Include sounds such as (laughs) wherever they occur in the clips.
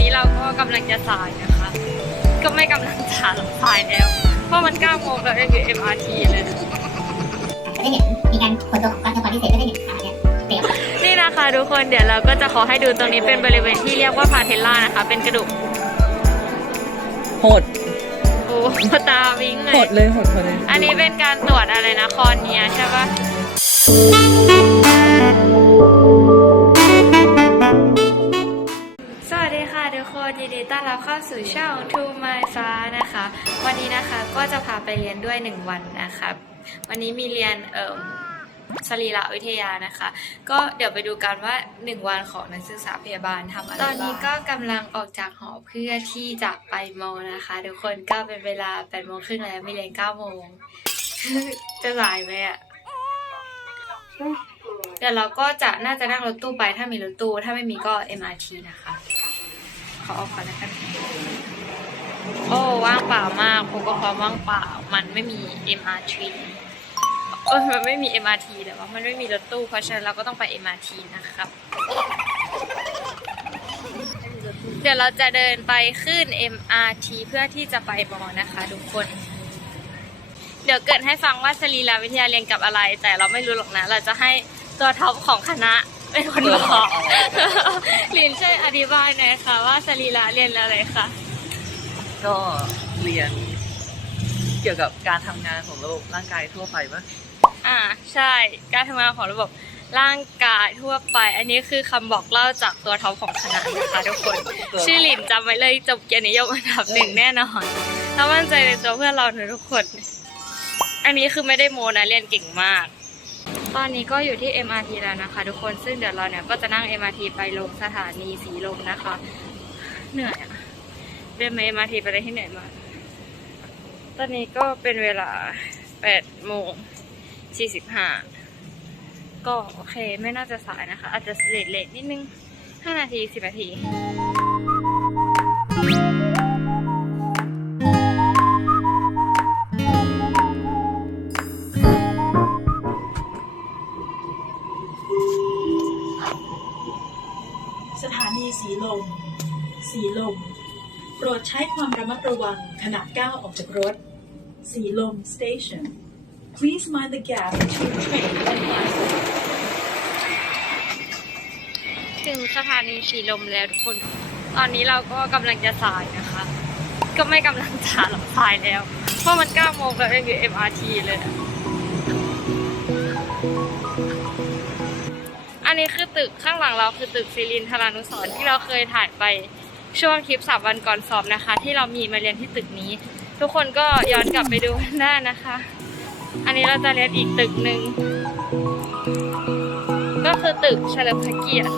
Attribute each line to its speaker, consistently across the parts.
Speaker 1: นี้เราก็กำลังจะสายนะคะ ก็ไม่กำลังจะหรอกสายแล้ว เพราะมัน9โมงแล้วยังอยู่ MRT เลย
Speaker 2: ก็ได้เห็นมีการขนตัวของการทำความพิเศษก็ได้เห็นขาเนี่ยเปรียบ
Speaker 1: นี่นะคะทุกคนเดี๋ยวเราก็จะขอให้ดูตรงนี้เป็นบริเวณที่เรียกว่าพาเทลล่านะคะ เป็นกระดูก
Speaker 3: โหด
Speaker 1: โอ้ตาวิ้งเล
Speaker 3: โห
Speaker 1: ย
Speaker 3: ดเลยโหดโหดเลย
Speaker 1: อันนี้เป็นการตรวจอะไรนะคอเนียใช่ปะ ไปเรียนด้วย 1 วันนะคะวันนี้มีเรียนเอ่อสรีระวิทยานะคะ ก็เดี๋ยวไปดูกันว่า 1 วันของนักศึกษาพยาบาลทำอะไรตอนนี้ก็กำลังออกจากหอเพื่อที่จะไปมอนะคะ ทุกคนก็เป็นเวลา8โมงครึ่งแล้วม่เรียน9โมงจะสายไหมอะเดี๋ยวเราก็จะน่าจะนั่งรถตู้ไปถ้ามีรถตู้ ถ้าไม่มีก็ MRT นะคะ ขอออกก่อนแล้วกัน โอ้ว่างเปล่ามากผมก็พร้อมว่างเปล่า มันไม่มี MRT เออมันไม่มี MRT แต่ว่ามันไม่มีรถตู้ เพราะฉะนั้นเราก็ต้องไป MRT นะครับ เดี๋ยวเราจะเดินไปขึ้น MRT เพื่อที่จะไปมอนะคะทุกคน เดี๋ยวเกริดให้ฟังว่าสรีรวิทยาเรียนกับอะไร แต่เราไม่รู้หรอกนะ เราจะให้ตัวท็อปของคณะเป็นคนบอกลินช่วยอธิบายหน่อยค่ะว่าสรีระเรียนอะไรคะ
Speaker 3: ก็เรียนเกี่ยวกับการทำงานของระบบร่างกายทั่วไปปะ
Speaker 1: อ่าใช่การทำงานของระบบร่างกายทั่วไป อันนี้คือคำบอกเล่าจากตัวท็อปของคณะนะคะทุกคน ชื่อหลินจำไว้เลยจบเกียรตินิยมอันดับหนึ่งแน่นอนถ้ามั่นใจในตัวเพื่อนเราเถอะทุกคน อันนี้คือไม่ได้โมนะเรียนเก่งมาก ตอนนี้ก็อยู่ที่ MRT แล้วนะคะ ทุกคนซึ่งเดี๋ยวเราเนี่ยก็จะนั่ง MRT ไปลงสถานีสีลมนะคะ เหนื่อยอะ เดินมาทีไปเลยที่ไหนมา ตอนนี้ก็เป็นเวลา8โมง45ก็โอเคไม่น่าจะสายนะคะ อาจจะเลทเลทนิดนึง5นาที10นาที
Speaker 4: ใช้ความระมัดระวังขณะก้าวออกจากรถ สีลม station please mind the gap between train and p l a t f o r
Speaker 1: ถึงสถานีสีลมแล้วทุกคน ตอนนี้เราก็กำลังจะสายนะคะ ก็ไม่กำลังจะหรอกสายแล้ว เพราะมัน9โมงแล้วยังอยู่ MRT เลยอะอันนี้คือตึกข้างหลังเราคือตึกศิรินทรานุสรที่เราเคยถ่ายไป ช่วงคลิปสามวันก่อนสอบนะคะ ที่เรามีมาเรียนที่ตึกนี้ ทุกคนก็ย้อนกลับไปดูกันได้นะคะ อันนี้เราจะเรียนอีกตึกหนึ่งก็คือตึกเฉลิมพระเกียรติ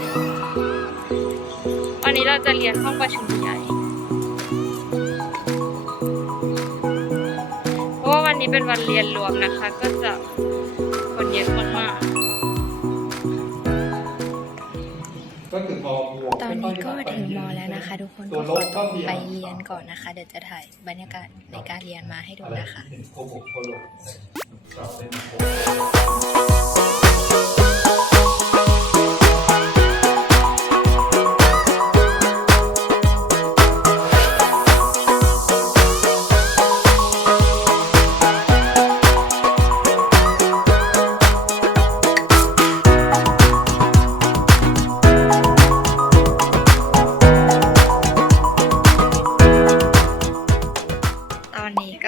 Speaker 1: วันนี้เราจะเรียนห้องประชุมใหญ่เพราะว่าวันนี้เป็นวันเรียนรวมนะคะ ก็จะคนเยอะมาก
Speaker 5: ก็คือพอ
Speaker 1: ตอนนี้ก็
Speaker 5: ค่ยๆ
Speaker 1: ถึงมอแล้วนะคะ ทุกคน
Speaker 5: ตั
Speaker 1: ก็
Speaker 5: ว
Speaker 1: ข
Speaker 5: ล
Speaker 1: อบ
Speaker 5: ก็มี
Speaker 1: ไปเรียนก่อนนะคะ เดี๋ยวจะถ่ายบรรยากาศในการเรียนมาให้ดูนะคะ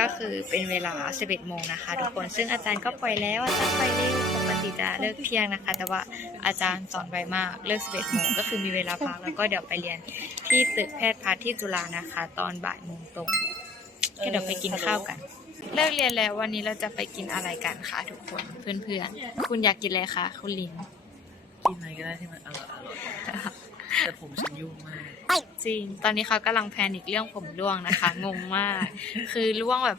Speaker 5: ก็คือ
Speaker 1: เป็นเวลา 11 โมงนะคะ ทุกคน ซึ่งอาจารย์ก็ปล่อยแล้วอาจารย์ปล่อยเร็วปกติจะเลิกเที่ยงนะคะ แต่ว่าอาจารย์สอนไวมาก เลิก 11 โมงก็คือมีเวลาพัก แล้วก็เดี๋ยวไปเรียนที่ตึกแพทย์พัฒน์ที่จุฬานะคะ ตอนบ่ายโมงตรงก็เดี๋ยวไปกินข้าวกัน เลิกเรียนแล้ววันนี้เราจะไปกินอะไรกันคะทุกคนเพื่อนๆ คุณอยากกินอะไรคะคุณลิน
Speaker 3: กินอะไรก็ได้ที่มันอร่อยอร่อยแต่ผมฉันยุ่งมาก
Speaker 1: จริง ตอนนี้เขากำลังแพนิคเรื่องผมร่วงนะคะ งงมาก คือร่วงแบบ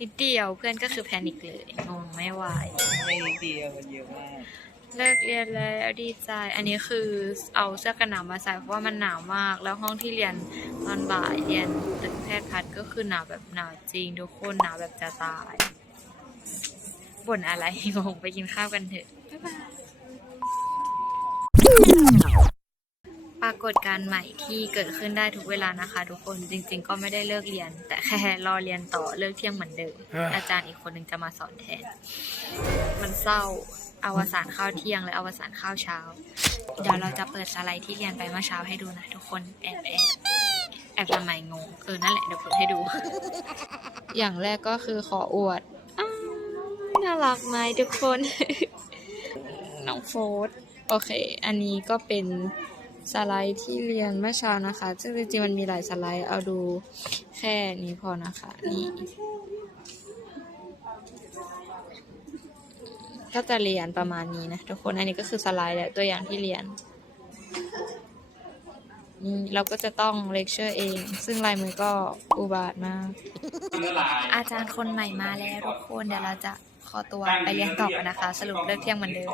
Speaker 1: นิดเดียวเพื่อนก็คือแพนิคเลยงงไม่ไหว
Speaker 3: ไม่นิดเดียวมันเยอะมาก
Speaker 1: เลิกเรียนแล้วดีใจ อันนี้คือเอาเสื้อกันหนาวมาใส่เพราะว่ามันหนาวมาก แล้วห้องที่เรียนตอนบ่ายเรียนตึกแพทย์พัฒน์ก็คือหนาวแบบหนาวจริงทุกคนหนาวแบบจะตายบ่นอะไรงงไปกินข้าวกันเถอะบ๊ายบายไปปรากฏการณ์ใหม่ที่เกิดขึ้นได้ทุกเวลานะคะ ทุกคนจริง ๆ ก็ไม่ได้เลิกเรียน แต่แค่รอเรียนต่อเลิกเที่ยงเหมือนเดิม อาจารย์อีกคนหนึ่งจะมาสอนแทน มันเศร้าอวสานข้าวเที่ยงและอวสานข้าวเช้า เดี๋ยวเราจะเปิดสไลด์ที่เรียนไปเมื่อเช้าให้ดูนะทุกคนแอบแอบแอบทำไมงงเออนั่นแหละเดี๋ยวเปิดให้ดู อย่างแรกก็คือขออวดอ้าวน่ารักไหมทุกคน น้องโฟร์ธโอเค อันนี้ก็เป็น สไลด์ที่เรียนเมื่อเช้านะคะ ซึ่งจริงๆมันมีหลายสไลด์ เอาดูแค่นี้พอนะคะ นี่ก็จะเรียนประมาณนี้นะทุกคน อันนี้ก็คือสไลด์และตัวอย่างที่เรียนนี่เราก็จะต้องเลคเชอร์เอง ซึ่งลายมือก็อุบาทมาก อาจารย์คนใหม่มาแล้วทุกคน เดี๋ยวเราจะ อตัวไปเรียนต่อกันนะคะ สรุปเลิกเที่ยงเหมือนเดิม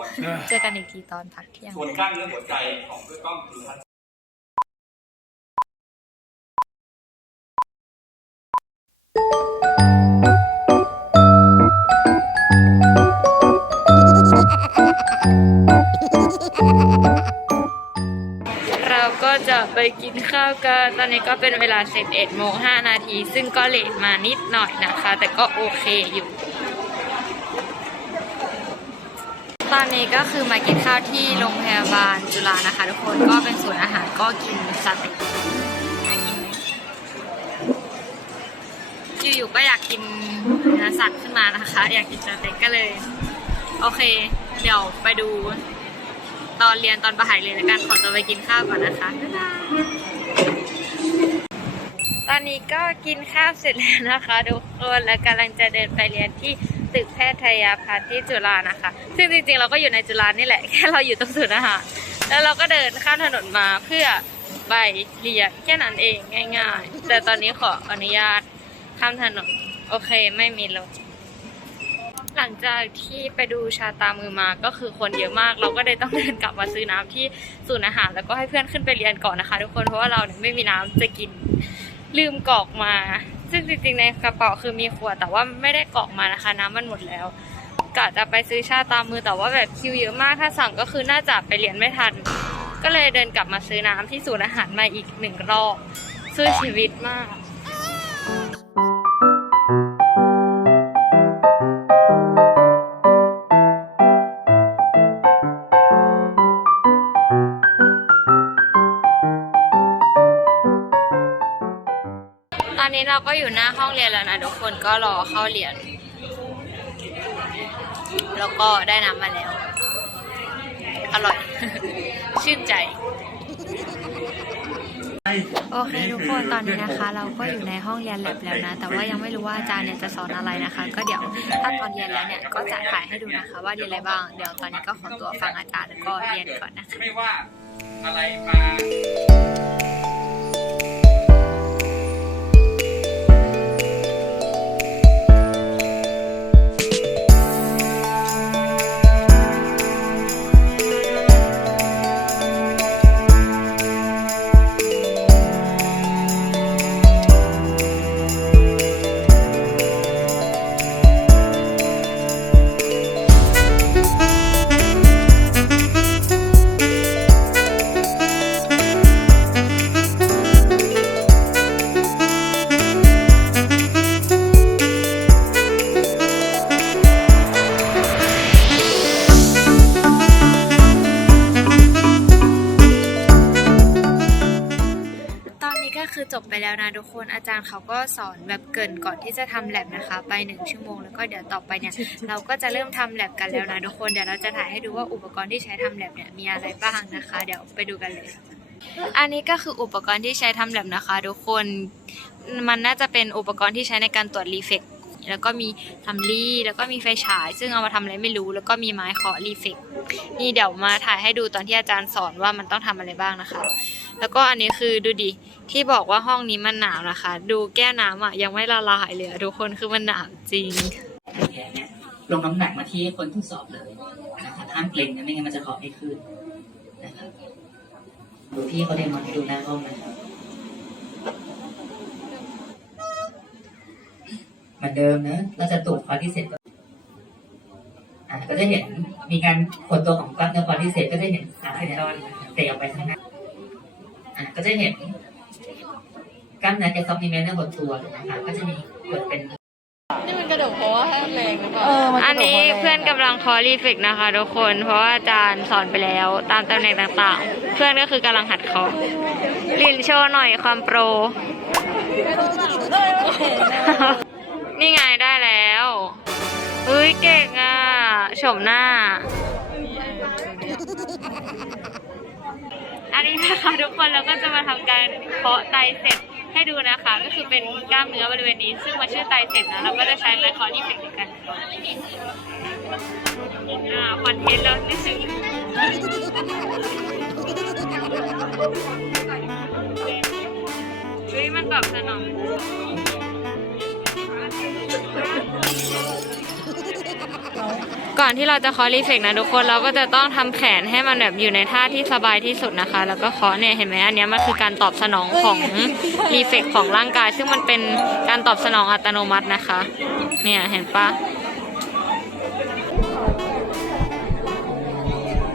Speaker 1: เจอกันอีกทีตอนพักเที่ยง
Speaker 5: ส่วนกล้ามเนื้อหัวใจของพี่ก้องคือ
Speaker 1: เราก็จะไปกินข้าวกัน ตอนนี้ก็เป็นเวลา11โมง5นาที ซึ่งก็เลทมานิดหน่อยนะคะ แต่ก็โอเคอยู่ ตอนนี้ก็คือมากินข้าวที่โรงพยาบาลจุฬานะคะ ทุกคนก็เป็นศูนย์อาหารก็กินสเต็กน่ากินไหมอยู่ๆก็อยากกินเนื้อสัตว์ขึ้นมานะคะ อยากกินสเต็กก็เลย โอเค เดี๋ยวไปดู ตอนเรียนตอนบ่ายเลยละกันขอตัวไปกินข้าวก่อนนะคะบ๊ายบายตอนนี้ก็กินข้าวเสร็จแล้วนะคะ ทุกคนและกำลังจะเดินไปเรียนที่ ตึกแพทยาพัฒน์ที่จุฬานะคะ ซึ่งจริงๆ เราก็อยู่ในจุฬานี่แหละ แค่เราอยู่ตรงศูนย์อาหารแล้วเราก็เดินข้ามถนนมาเพื่อไปเรียนแค่นั้นเองง่าย ๆ แต่ตอนนี้ขออนุญาตข้ามถนน โอเคไม่มีรถหลังจากที่ไปดูชาตามือมาก็คือคนเยอะมาก เราก็เลยต้องเดินกลับมาซื้อน้ำที่ศูนย์อาหาร แล้วก็ให้เพื่อนขึ้นไปเรียนก่อนนะคะ ทุกคนเพราะว่าเราเนี่ยไม่มีน้ำจะกินลืมกอกมา ซึ่งจริงๆในกระเป๋าคือมีขวดแต่ว่าไม่ได้กรอกมานะคะ น้ำมันหมดแล้วกะจะไปซื้อชาตามมือแต่ว่าแบบคิวเยอะมากถ้าสั่งก็คือน่าจะไปเรียนไม่ทัน ก็เลยเดินกลับมาซื้อน้ำที่ศูนย์อาหารมาอีกหนึ่งรอบสู้ชีวิตมาก อนนี้เราก็อยู่หน้าห้องเรียนแล้วนะทุกคนก็รอเข้าเรียน แล้วก็ได้น้ำมาแล้ว อร่อย ชื่นใจ โอเคทุกคนตอนนี้นะคะ เราก็อยู่ในห้องเรียนแลบแล้วนะ แต่ว่ายังไม่รู้ว่าอาจารย์เนี่ยจะสอนอะไรนะคะ ก็เดี๋ยวถ้าตอนเรียนแล้วเนี่ยก็จะถ่ายให้ดูนะคะ ว่าเรียนอะไรบ้างเดี๋ยวตอนนี้ก็ขอตัวฟังอาจารย์แล้วก็เรียนก่อนนะคะ
Speaker 5: ไม่ว่าอะไรมา
Speaker 1: เขาก็สอนแบบเกรินก่อนที่จะทำแลบนะคะ ไปหนึ่งชั่วโมงแล้วก็เดี๋ยวต่อไปเนี่ยเราก็จะเริ่มทำแลบกันแล้วนะทุกคนเดี๋ยวเราจะถ่ายให้ดูว่าอุปกรณ์ที่ใช้ทำแลบเนี่ยมีอะไรบ้างนะคะ เดี๋ยวไปดูกันเลย อันนี้ก็คืออุปกรณ์ที่ใช้ทำแลบนะคะทุกคนมันน่าจะเป็นอุปกรณ์ที่ใช้ในการตรวจรีเฟกแล้วก็มีทำรีแล้วก็มีไฟฉาย ซึ่งเอามาทำอะไรไม่รู้ แล้วก็มีไม้เคาะรีเฟกนี่เดี๋ยวมาถ่ายให้ดูตอนที่อาจารย์สอนว่ามันต้องทำอะไรบ้างนะคะ แล้วก็อันนี้คือดูดิ ที่บอกว่าห้องนี้มันหนาวนะคะ ดูแก้วน้ำอะยังไม่ละลายเลยทุกคนคือมันหนาวจริง
Speaker 6: เนี่ยลงน้ำหนักมาที่คนทดสอบเลยนะครับห้ามเกรงนะไม่งั้นมันจะขอไม่ขึ้นนะครับดูพี่เขาเดินมาให้ดูหน้าห้องนะครับเหมือนเดิมนะเราจะตรวจคอที่เสร็จอะก็จะเห็นมีการขดตัวของกล้ามเนื้อคอที่เสร็จก็จะเห็นขาเนี่ยตอนเตะออกไปข้างหน้าอะก็จะเห็น กล้ามเนื้อแกซอฟนิเมนต์ในบนตัวนะคะก็จะมีเกิดเป็น
Speaker 1: นี่มันกระดกเพราะว่าให้แรงหรือเปล่าอันนี้เพื่อนกำลังคอรีเฟกนะคะทุกคน เพราะว่าอาจารย์สอนไปแล้ว ตามตำแหน่งต่างๆ เพื่อนก็คือกำลังหัดเคอลินโชว์หน่อยความโปร นี่ไงได้แล้วเฮ้ยเก่งอะชมหน้า อันนี้นะคะทุกคนเราก็จะมาทำการเคาะไตเสร็จ ให้ดูนะคะ ก็คือเป็นกล้ามเนื้อบริเวณนี้ ซึ่งมันชื่อไตเสร็จนะเราก็จะใช้ไมโครนี่เฟกในการเคาะอ่าคอนเทนต์แล้วนี่สึงเฮ้ยมันแบบสนอง ก่อนที่เราจะเคาะรีเฟกนะทุกคนเราก็จะต้องทำแขนให้มันแบบอยู่ในท่าที่สบายที่สุดนะคะ แล้วก็เคาะเนี่ยเห็นไหมอันเนี้ยมันคือการตอบสนองของรีเฟกของร่างกาย ซึ่งมันเป็นการตอบสนองอัตโนมัตินะคะ เนี่ยเห็นปะ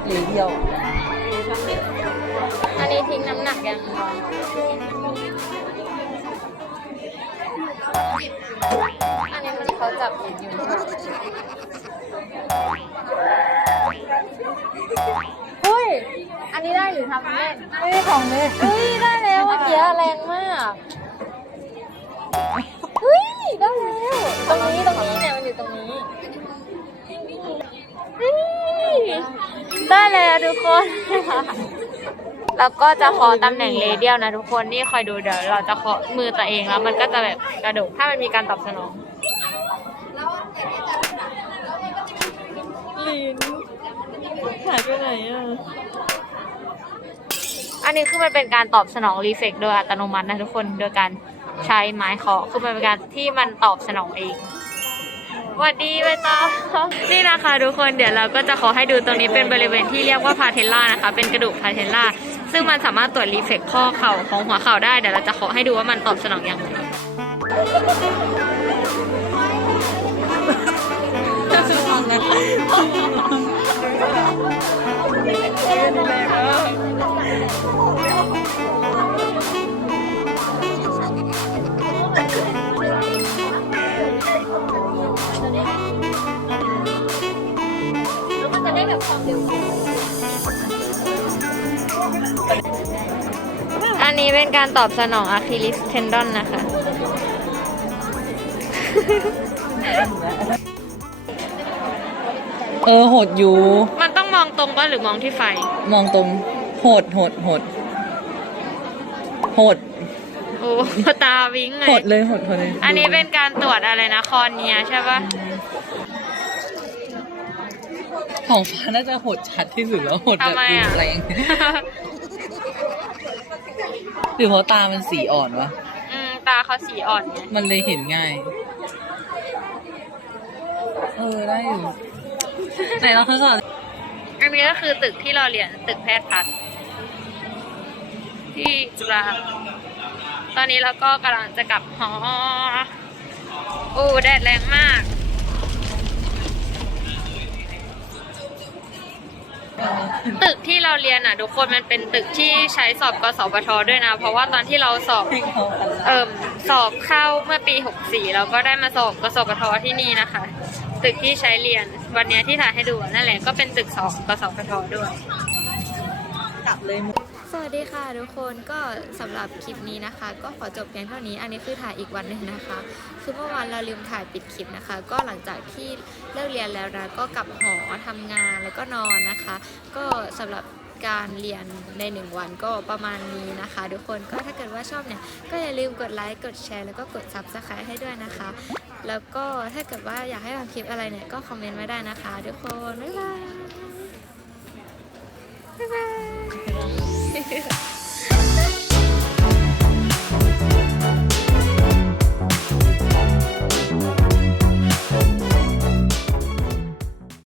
Speaker 3: หรือเดียว
Speaker 1: อันนี้ทิ้งน้ำหนักยังอันนี้มันเขาจับผิดอยู่ เฮ้ย อันนี้ได้หรือทำเล่น
Speaker 3: ไม่ได้ของเลย
Speaker 1: เฮ้ย ได้แล้วเมื่อกี้แรงมาก เฮ้ย ได้แล้ว ตรงนี้ตรงนี้เนี่ยมันอยู่ตรงนี้เฮ้ยได้แล้วทุกคน แล้วก็จะเคาะตำแหน่งเรเดียลนะทุกคน นี่คอยดูเดี๋ยวเราจะเคาะมือตัวเองแล้วมันก็จะแบบกระดกถ้ามันมีการตอบสนอง ลินหายไปไหนอะ อันนี้คือมันเป็นการตอบสนองรีเฟกโดยอัตโนมัตินะทุกคน โดยการใช้ไม้เคาะคือมันเป็นการที่มันตอบสนองเองสวัสดีใบตองนี่นะคะทุกคนเดี๋ยวเราก็จะขอให้ดูตรงนี้เป็นบริเวณที่เรียกว่าพาเทลล่านะคะ เป็นกระดูกพาเทลล่า ซึ่งมันสามารถตรวจรีเฟกข้อเข่าของหัวเข่าได้ เดี๋ยวเราจะขอให้ดูว่ามันตอบสนองยังไง เป็นการตอบสนองอะคริลิสเทนดอนนะคะ
Speaker 3: เออโหดอยู่
Speaker 1: มันต้องมองตรงป่ะหรือมองที่ไฟ
Speaker 3: มองตรงโหดโหดโหดโหด
Speaker 1: โอ้ตาวิ้งไง
Speaker 3: โหดเลยโหดโหดเลย
Speaker 1: อันนี้เป็นการตรวจอะไรนะคอเนียใช่ปะ
Speaker 3: ของฟ้าน่าจะโหดชัดที่สุดแล้วโหดแบบ
Speaker 1: ทำไม
Speaker 3: รุ
Speaker 1: อะ
Speaker 3: นแรง หรือเพราะตามันสีอ่อนวะ
Speaker 1: อืมตาเขาสีอ่อนไง
Speaker 3: มันเลยเห็นง่าย เออ ได้อยู่ ไหนเราคือก่อน
Speaker 1: อันนี้ก็คือตึกที่เราเรียนตึกแพทย์พัฒน์ที่จุฬาตอนนี้เราก็กำลังจะกลับหอ โอ้แดดแรงมาก ตึกที่เราเรียนอะทุกคนมันเป็นตึกที่ใช้สอบกสปทด้วยนะ เพราะว่าตอนที่เราสอบเอิ่มสอบเข้าเมื่อปี 64แล้วก็ได้มาสอบกสปทที่นี่นะคะ ตึกที่ใช้เรียนวันเนี้ยที่ถ่ายให้ดูอะนั่นแหละก็เป็นตึกสอบกสปทด้วย
Speaker 3: กลับเลย
Speaker 1: ส วัสดีค่ะทุกคนก็สำหรับคลิปนี้นะคะ ก็ขอจบเพียงเท่านี้อันนี้คือถ่ายอีกวันหนึ่งนะคะ คือเมื่อวานเราลืมถ่ายปิดคลิปนะคะ ก็หลังจากที่เลิกเรียนแล้วนะก็กลับหอทำงานแล้วก็นอนนะคะ ก็สำหรับการเรียนในหนึ่งวันก็ประมาณนี้นะคะ ทุกคนก็ถ้าเกิดว่าชอบเนี่ย ก็อย่าลืมกดไลค์กดแชร์แล้วก็กด subscribe ให้ด้วยนะคะ แล้วก็ถ้าเกิดว่าอยากให้ทำคลิปอะไรเนี่ยก็คอมเมนต์ไว้ได้นะคะ ทุกคนบ๊ายบาย yeah. (laughs)